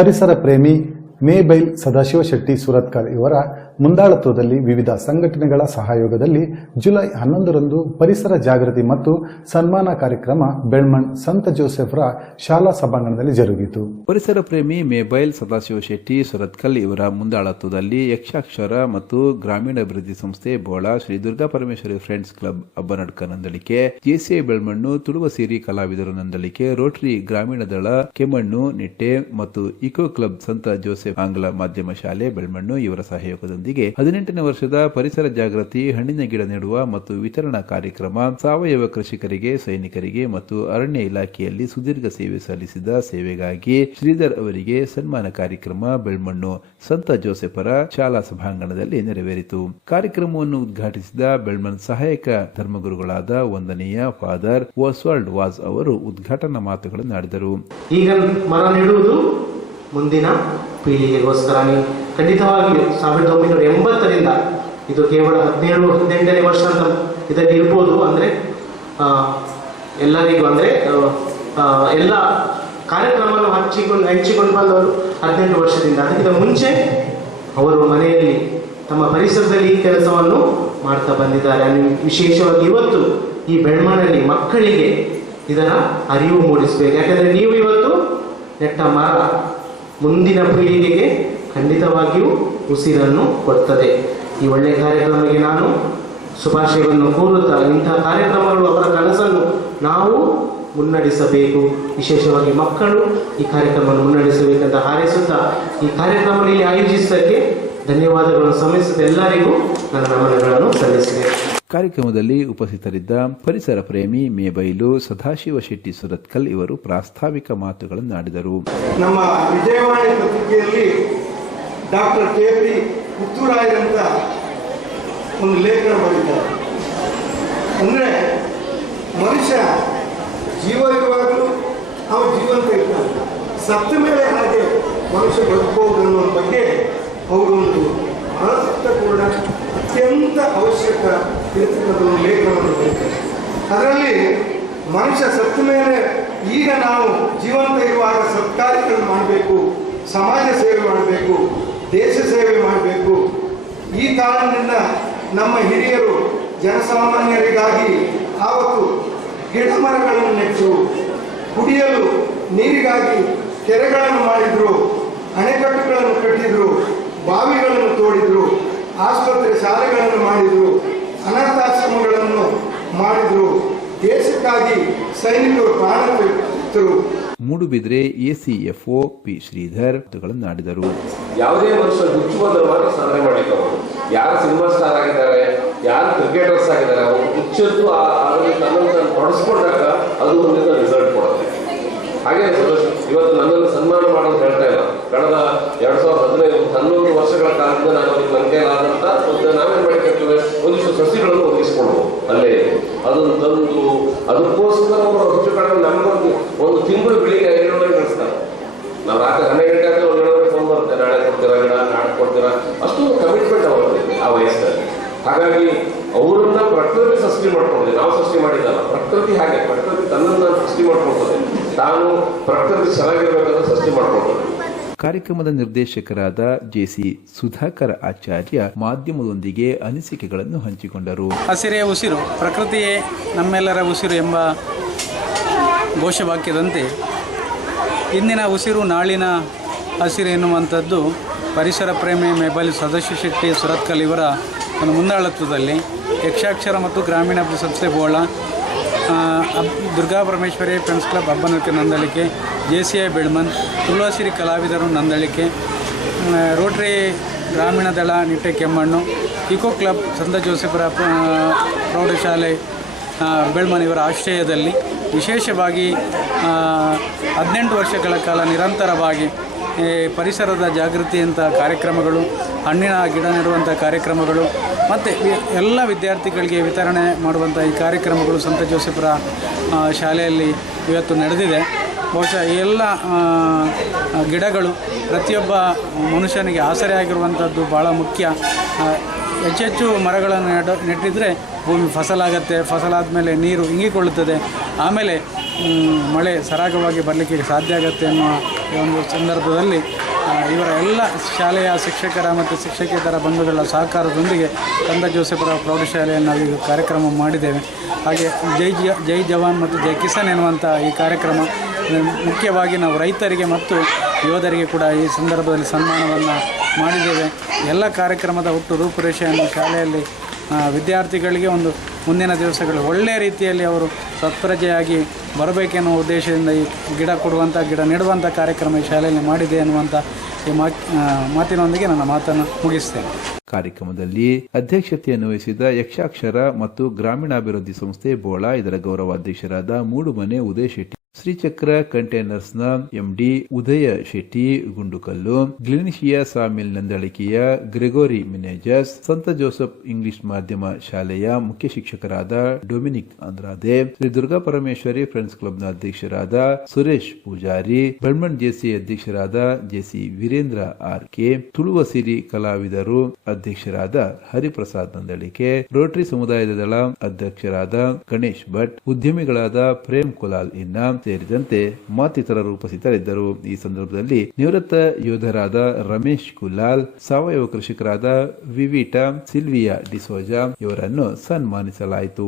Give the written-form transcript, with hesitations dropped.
ಪರಿಸರ ಪ್ರೇಮಿ ಮೇಬೈಲ್ ಸದಾಶಿವ ಶೆಟ್ಟಿ ಸುರತ್ಕಲ್ ಇವರ ಮುಂದಾಳತ್ವದಲ್ಲಿ ವಿವಿಧ ಸಂಘಟನೆಗಳ ಸಹಯೋಗದಲ್ಲಿ ಜುಲೈ 11ರಂದು ಪರಿಸರ ಜಾಗೃತಿ ಮತ್ತು ಸನ್ಮಾನ ಕಾರ್ಯಕ್ರಮ ಬೆಳ್ಮಣ್ ಸಂತ ಜೋಸೆಫ್ರ ಶಾಲಾ ಸಭಾಂಗಣದಲ್ಲಿ ಜರುಗಿತು. ಪರಿಸರ ಪ್ರೇಮಿ ಮೇಬೈಲ್ ಸದಾಶಿವ ಶೆಟ್ಟಿ ಸುರತ್ಕಲ್ ಇವರ ಮುಂದಾಳತ್ವದಲ್ಲಿ ಯಕ್ಷಾಕ್ಷರ ಮತ್ತು ಗ್ರಾಮೀಣಾಭಿವೃದ್ಧಿ ಸಂಸ್ಥೆ Bola Shri Durga Parameshwari friends club Abbanadka Nandalike, JCI Belman Tuluva ಸೇರಿ ಕಲಾವಿದರು ನಂದಳಿಕೆ, ರೋಟರಿ ಗ್ರಾಮೀಣ ದಳ ಕೆಮ್ಮಣ್ಣು ನಿಟ್ಟೆ ಮತ್ತು ಇಕೋ ಕ್ಲಬ್ ಸಂತ ಜೋಸೆಫ್ ಆಂಗ್ಲ ಮಾಧ್ಯಮ ಶಾಲೆ ಬೆಳ್ಮಣ್ಣು ಇವರ ಸಹಯೋಗದೊಂದಿಗೆ 18ನೇ ವರ್ಷದ ಪರಿಸರ ಜಾಗೃತಿ, ಹಣ್ಣಿನ ಗಿಡ ನೆಡುವ ಮತ್ತು ವಿತರಣಾ ಕಾರ್ಯಕ್ರಮ, ಸಾವಯವ ಕೃಷಿಕರಿಗೆ, ಸೈನಿಕರಿಗೆ ಮತ್ತು ಅರಣ್ಯ ಇಲಾಖೆಯಲ್ಲಿ ಸುದೀರ್ಘ ಸೇವೆ ಸಲ್ಲಿಸಿದ ಸೇವೆಗಾಗಿ ಶ್ರೀಧರ್ ಅವರಿಗೆ ಸನ್ಮಾನ ಕಾರ್ಯಕ್ರಮ ಬೆಳ್ಮಣ್ಣು ಸಂತ ಜೋಸೆಫರ ಶಾಲಾ ಸಭಾಂಗಣದಲ್ಲಿ ನೆರವೇರಿತು. ಕಾರ್ಯಕ್ರಮವನ್ನು ಉದ್ಘಾಟಿಸಿದ ಬೆಳ್ಮಣ್ ಸಹಾಯಕ ಧರ್ಮಗುರುಗಳಾದ ವಂದನೀಯ ಫಾದರ್ ಓಸ್ವಾಲ್ಡ್ ವಾಜ್ ಅವರು ಉದ್ಘಾಟನಾ ಮಾತುಗಳನ್ನು ಆಡಿದರು. ಈಗ ಮರ ನೆಡುವುದು ಮುಂದಿನ ಪೀಳಿಗೆಗೋಸ್ಕರ. ಖಂಡಿತವಾಗಿ 1980ರಿಂದ ಇದು ಕೇವಲ 17-18ನೇ ವರ್ಷ ಅಂತ ಇದಕ್ಕೆ ಇರ್ಬೋದು. ಅಂದರೆ ಎಲ್ಲರಿಗೂ ಅಂದರೆ ಎಲ್ಲ ಕಾರ್ಯಕ್ರಮವನ್ನು ಹಂಚಿಕೊಂಡು ಬಂದವರು 18 ವರ್ಷದಿಂದ. ಅದಕ್ಕಿಂತ ಮುಂಚೆ ಅವರು ಮನೆಯಲ್ಲಿ ತಮ್ಮ ಪರಿಸರದಲ್ಲಿ ಈ ಕೆಲಸವನ್ನು ಮಾಡ್ತಾ ಬಂದಿದ್ದಾರೆ. ವಿಶೇಷವಾಗಿ ಇವತ್ತು ಈ ಬೆಳ್ಮಣ್ಣಲ್ಲಿ ಮಕ್ಕಳಿಗೆ ಇದರ ಅರಿವು ಮೂಡಿಸಬೇಕು. ಯಾಕಂದರೆ ನೀವು ಇವತ್ತು ನೆಟ್ಟ ಮರ ಮುಂದಿನ ಪೀಳಿಗೆಗೆ ಖಂಡಿತವಾಗಿಯೂ ಉಸಿರನ್ನು ಕೊಡ್ತದೆ. ಈ ಒಳ್ಳೆಯ ಕಾರ್ಯಕ್ರಮಕ್ಕೆ ನಾನು ಶುಭಾಶಯವನ್ನು ಕೋರುತ್ತಾ, ಇಂತಹ ಕಾರ್ಯಕ್ರಮಗಳು ಅವರ ಕನಸನ್ನು ನಾವು ಮುನ್ನಡೆಸಬೇಕು. ವಿಶೇಷವಾಗಿ ಮಕ್ಕಳು ಈ ಕಾರ್ಯಕ್ರಮವನ್ನು ಮುನ್ನಡೆಸಬೇಕಂತ ಹಾರೈಸುತ್ತಾ ಈ ಕಾರ್ಯಕ್ರಮದಲ್ಲಿ ಆಯೋಜಿಸೋದಕ್ಕೆ ಧನ್ಯವಾದಗಳನ್ನು ಸಲ್ಲಿಸುತ್ತಾ ಎಲ್ಲರಿಗೂ ನನ್ನ ನಮನಗಳನ್ನು ಸಲ್ಲಿಸಿದೆ. ಕಾರ್ಯಕ್ರಮದಲ್ಲಿ ಉಪಸ್ಥಿತರಿದ್ದ ಪರಿಸರ ಪ್ರೇಮಿ ಮೇಬೈಲು ಸದಾಶಿವ ಶೆಟ್ಟಿ ಸುರತ್ಕಲ್ ಇವರು ಪ್ರಾಸ್ತಾವಿಕ ಮಾತುಗಳನ್ನು ಆಡಿದರು. ನಮ್ಮ ವಿಜಯವಾಣಿ ಪತ್ರಿಕೆಯಲ್ಲಿ ಡಾಕ್ಟರ್ ಕೆ.ಪಿ. ಪುತ್ತೂರಾಯರಂತ ಒಂದು ಲೇಖನ ಬರೆದಿದ್ದಾರೆ. ಅಂದರೆ ಮನುಷ್ಯ ಜೀವ ಇರುವಾಗಲೂ ಅವ ಜೀವಂತ ಇರ್ತಾನೆ, ಸತ್ತ ಮೇಲೆ ಹಾಗೆ ಮನುಷ್ಯ ಬದುಕಬಹುದು ಅನ್ನೋ ಬಗ್ಗೆ ಅವರೊಂದು ಅರ್ಥಪೂರ್ಣ ಅತ್ಯಂತ ಅವಶ್ಯಕ ಇರತಕ್ಕಂಥ ಒಂದು ಲೇಖನವನ್ನು ಬರೀತಾರೆ. ಅದರಲ್ಲಿ ಮನುಷ್ಯ ಸತ್ತ ಮೇಲೆ ಈಗ ನಾವು ಜೀವಂತ ಇರುವಾಗ ಸತ್ಕಾರ್ಯಗಳನ್ನು ಮಾಡಬೇಕು, ಸಮಾಜ ಸೇವೆ ಮಾಡಬೇಕು, ದೇಶ ಸೇವೆ ಮಾಡಬೇಕು. ಈ ಕಾರಣದಿಂದ ನಮ್ಮ ಹಿರಿಯರು ಜನಸಾಮಾನ್ಯರಿಗಾಗಿ ಆವತ್ತು ಗಿಡ ಮರಗಳನ್ನು ನೆಟ್ಟರು, ಕುಡಿಯಲು ನೀರಿಗಾಗಿ ಕೆರೆಗಳನ್ನು ಮಾಡಿದರು, ಅಣೆಕಟ್ಟುಗಳನ್ನು ಕಟ್ಟಿದರು, ಬಾವಿಗಳನ್ನು ತೋಡಿದರು, ಆಸ್ಪತ್ರೆ ಶಾಲೆಗಳನ್ನು ಮಾಡಿದರು, ಅನಾಥಾಶ್ರಮಗಳನ್ನು ಮಾಡಿದರು, ದೇಶಕ್ಕಾಗಿ ಸೈನಿಕರು ಪ್ರಾಣ ತೆತ್ತರು. ಮೂಡುಬಿದ್ರೆ ಎಸಿಎಫ್ಒ ಪಿ ಶ್ರೀಧರ್ ಆಡಿದರು. ಯಾವುದೇ ಮನುಷ್ಯ ಹುಚ್ಚುವುದರ ಮಾತ್ರ ಸಾಧನೆ ಮಾಡಿದ್ದವರು. ಯಾರು ಸಿನಿಮಾ ಸ್ಟಾರ್ ಆಗಿದ್ದಾರೆ, ಯಾರು ಕ್ರಿಕೆಟರ್ಸ್ ಆಗಿದ್ದಾರೆ, ಅವರು ಹುಚ್ಚದ್ದು ಅದರಲ್ಲಿ ತನ್ನನ್ನು ತೊಡಸ್ಕೊಂಡಾಗ ಅದು ಒಂದಿನ ರಿಸಲ್ಟ್ ಕೊಡುತ್ತೆ. ಹಾಗೆ ಇವತ್ತು ನನ್ನನ್ನು ಸನ್ಮಾನ ಮಾಡೋದು ಹೇಳ್ತಾ ಇಲ್ಲ. ಕಳೆದ 2015 ವರ್ಷಗಳ ಕಾಲದಿಂದ ನಾನು ನನ್ನ ಕೈಲಾದಂತ ನಾವೇನ್ ಮಾಡಿರ್ತೇವೆ, ಒಂದಿಷ್ಟು ಸಸಿಗಳನ್ನು ಹೊಂದಿಸ್ಕೊಂಡು ಅಲ್ಲೇ ಅದನ್ನು ತಂದು ಅದಕ್ಕೋಸ್ಕರ ಅವರು ಹೆಚ್ಚು ಕಡಿಮೆ ನಮಗೊಂದು ಒಂದು ತಿಂಗಳು ಬೆಳಿಗ್ಗೆ 5 ಗಂಟೆಗೆ ನಡೆಸ್ತಾರೆ. ನಾವು ರಾತ್ರಿ 12 ಗಂಟೆ ಆದ್ರೆ 1 ಗಂಟೆ ಫೋನ್ ಬರುತ್ತೆ, ನಾಳೆ ಕೊಡ್ತೀರಾ ಗಿಡ, ನಾಳೆ ಕೊಡ್ತೀರಾ, ಅಷ್ಟೊಂದು ಕಮಿಟ್ಮೆಂಟ್ ಅವರಿಗೆ ಆ ವಯಸ್ಸಲ್ಲಿ. ಹಾಗಾಗಿ ಅವರನ್ನ ಪ್ರಕೃತಿ ಸೃಷ್ಟಿ ಮಾಡ್ಕೊಂಡಿದೆ, ನಾವು ಸೃಷ್ಟಿ ಮಾಡಿದ್ದಲ್ಲ. ಪ್ರಕೃತಿ ಹಾಗೆ, ಪ್ರಕೃತಿ ತನ್ನನ್ನು ಸೃಷ್ಟಿ ಮಾಡ್ಕೊಳ್ತದೆ, ತಾನು ಪ್ರಕೃತಿ ಚೆನ್ನಾಗಿರ್ಬೇಕಾದ್ರೆ ಸೃಷ್ಟಿ ಮಾಡ್ಕೊಳ್ತದೆ. ಕಾರ್ಯಕ್ರಮದ ನಿರ್ದೇಶಕರಾದ ಜೆಸಿ ಸುಧಾಕರ್ ಆಚಾರ್ಯ ಮಾಧ್ಯಮದೊಂದಿಗೆ ಅನಿಸಿಕೆಗಳನ್ನು ಹಂಚಿಕೊಂಡರು. ಹಸಿರೇ ಉಸಿರು, ಪ್ರಕೃತಿಯೇ ನಮ್ಮೆಲ್ಲರ ಉಸಿರು ಎಂಬ ಘೋಷವಾಕ್ಯದಂತೆ ಇಂದಿನ ಉಸಿರು ನಾಳಿನ ಹಸಿರು ಎನ್ನುವಂಥದ್ದು ಪರಿಸರ ಪ್ರೇಮಿ ಮೇಬೈಲ್ ಸದಾಶಿವ ಶೆಟ್ಟಿ ಸುರತ್ಕಲ್ ಇವರ ಒಂದು ಮುಂದಾಳತ್ವದಲ್ಲಿ ಯಕ್ಷಾಕ್ಷರ ಮತ್ತು ಗ್ರಾಮೀಣಾಭಿವೃದ್ಧಿ ಸಂಸ್ಥೆ Bola, Durga Parameshwari friends club Abbanadka Nandalike, JCI Belman Tuluva ಸೇರಿ ಕಲಾವಿದರು ನಂದಳಿಕೆ, ರೋಟರಿ ಗ್ರಾಮೀಣ ದಳ ನಿಟ್ಟೆ ಕೆಮ್ಮಣ್ಣು, ಇಕೋ ಕ್ಲಬ್ ಸಂತ ಜೋಸೆಫರ ಪ್ರೌಢಶಾಲೆ ಬೆಳ್ಮಣ್ ಇವರ ಆಶ್ರಯದಲ್ಲಿ ವಿಶೇಷವಾಗಿ 18 ವರ್ಷಗಳ ಕಾಲ ನಿರಂತರವಾಗಿ ಪರಿಸರದ ಜಾಗೃತಿಯಂಥ ಕಾರ್ಯಕ್ರಮಗಳು, ಹಣ್ಣಿನ ಗಿಡ ನೆಡುವಂಥ ಕಾರ್ಯಕ್ರಮಗಳು ಮತ್ತು ಎಲ್ಲ ವಿದ್ಯಾರ್ಥಿಗಳಿಗೆ ವಿತರಣೆ ಮಾಡುವಂಥ ಈ ಕಾರ್ಯಕ್ರಮಗಳು ಸಂತ ಜೋಸೆಫರ ಶಾಲೆಯಲ್ಲಿ ಇವತ್ತು ನಡೆದಿದೆ. ಬಹುಶಃ ಈ ಎಲ್ಲ ಗಿಡಗಳು ಪ್ರತಿಯೊಬ್ಬ ಮನುಷ್ಯನಿಗೆ ಆಸರೆ ಆಗಿರುವಂಥದ್ದು ಭಾಳ ಮುಖ್ಯ. ಹೆಚ್ಚೆಚ್ಚು ಮರಗಳನ್ನು ನೆಟ್ಟಿದ್ರೆ ಭೂಮಿ ಫಸಲಾಗತ್ತೆ, ಫಸಲಾದ ಮೇಲೆ ನೀರು ಇಂಗಿಕೊಳ್ಳುತ್ತದೆ, ಆಮೇಲೆ ಮಳೆ ಸರಾಗವಾಗಿ ಬರಲಿಕ್ಕೆ ಸಾಧ್ಯ ಆಗುತ್ತೆ ಅನ್ನುವ ಈ ಒಂದು ಸಂದರ್ಭದಲ್ಲಿ ಇವರ ಎಲ್ಲ ಶಾಲೆಯ ಶಿಕ್ಷಕರ ಮತ್ತು ಶಿಕ್ಷಕೇತರ ಬಂಧುಗಳ ಸಹಕಾರದೊಂದಿಗೆ ಕಂದ ಜೋಸೆಫರ ಪ್ರೌಢಶಾಲೆಯಲ್ಲಿ ನಾವೀಗ ಕಾರ್ಯಕ್ರಮ ಮಾಡಿದ್ದೇವೆ. ಹಾಗೆ ಜೈ ಜವಾನ್ ಮತ್ತು ಜೈ ಕಿಸಾನ್ ಎನ್ನುವಂಥ ಈ ಕಾರ್ಯಕ್ರಮ ಮುಖ್ಯವಾಗಿ ನಾವು ರೈತರಿಗೆ ಮತ್ತು ಯೋಧರಿಗೆ ಕೂಡ ಈ ಸಂದರ್ಭದಲ್ಲಿ ಸನ್ಮಾನವನ್ನು ಮಾಡಿದ್ದೇವೆ. ಎಲ್ಲ ಕಾರ್ಯಕ್ರಮದ ಒಟ್ಟು ರೂಪುರೇಷೆಯನ್ನು ಶಾಲೆಯಲ್ಲಿ ವಿದ್ಯಾರ್ಥಿಗಳಿಗೆ ಒಂದು ಮುಂದಿನ ದಿವಸಗಳು ಒಳ್ಳೆಯ ರೀತಿಯಲ್ಲಿ ಅವರು ಸತ್ಪ್ರಜೆಯಾಗಿ ಬರಬೇಕೆನ್ನುವ ಉದ್ದೇಶದಿಂದ ಈ ಗಿಡ ಕೊಡುವಂಥ ಗಿಡ ನೆಡುವಂಥ ಕಾರ್ಯಕ್ರಮ ಈ ಶಾಲೆಯಲ್ಲಿ ಮಾಡಿದೆ ಎನ್ನುವಂಥ ಈ ಮಾತಿನೊಂದಿಗೆ ನನ್ನ ಮಾತನ್ನು ಮುಗಿಸ್ತೇನೆ. ಕಾರ್ಯಕ್ರಮದಲ್ಲಿ ಅಧ್ಯಕ್ಷತೆಯನ್ನು ವಹಿಸಿದ ಯಕ್ಷಾಕ್ಷರ ಮತ್ತು ಗ್ರಾಮೀಣಾಭಿವೃದ್ಧಿ ಸಂಸ್ಥೆ ಬೋಳ, ಇದರ ಗೌರವಾಧ್ಯಕ್ಷರಾದ ಮೂಡುಮನೆ ಉದಯ್ ಶೆಟ್ಟಿ, ಶ್ರೀಚಕ್ರ ಕಂಟೈನರ್ಸ್ನ ಎಂಡಿ ಉದಯ ಶೆಟ್ಟಿ ಗುಂಡುಕಲ್ಲು, ಗ್ಲಿನಿಶಿಯಾ ಸಾಮಿಲ್ ನಂದಳಿಕೆಯ ಗ್ರೆಗೋರಿ ಮಿನೇಜಸ್, ಸಂತ ಜೋಸೆಫ್ ಇಂಗ್ಲಿಷ್ ಮಾಧ್ಯಮ ಶಾಲೆಯ ಮುಖ್ಯ ಶಿಕ್ಷಕರಾದ ಡೊಮಿನಿಕ್ ಅಂದ್ರಾದೆ, ಶ್ರೀ ದುರ್ಗಾ ಪರಮೇಶ್ವರಿ ಫ್ರೆಂಡ್ಸ್ ಕ್ಲಬ್ನ ಅಧ್ಯಕ್ಷರಾದ ಸುರೇಶ್ ಪೂಜಾರಿ, ಬೆಳ್ಮಣ್ ಜೆಸಿ ಅಧ್ಯಕ್ಷರಾದ ಜೆಸಿ ವೀರೇಂದ್ರ ಆರ್ಕೆ, ತುಳುವ ಸಿರಿ ಕಲಾವಿದರು ಅಧ್ಯಕ್ಷರಾದ ಹರಿಪ್ರಸಾದ್ ನಂದಳಿಕೆ, ರೋಟರಿ ಸಮುದಾಯದ ದಳ ಅಧ್ಯಕ್ಷರಾದ ಗಣೇಶ್ ಭಟ್, ಉದ್ಯಮಿಗಳಾದ ಪ್ರೇಮ್ ಕುಲಾಲ್ ಇನ್ನ ಸೇರಿದಂತೆ ಮತ್ತಿತರರು ಉಪಸ್ಥಿತರಿದ್ದರು. ಈ ಸಂದರ್ಭದಲ್ಲಿ ನಿವೃತ್ತ ಯೋಧರಾದ ರಮೇಶ್ ಕುಲಾಲ್, ಸಾವಯವ ಕೃಷಿಕರಾದ ವಿವಿಟಾ ಸಿಲ್ವಿಯಾ ಡಿಸೋಜಾ ಇವರನ್ನು ಸನ್ಮಾನಿಸಲಾಯಿತು.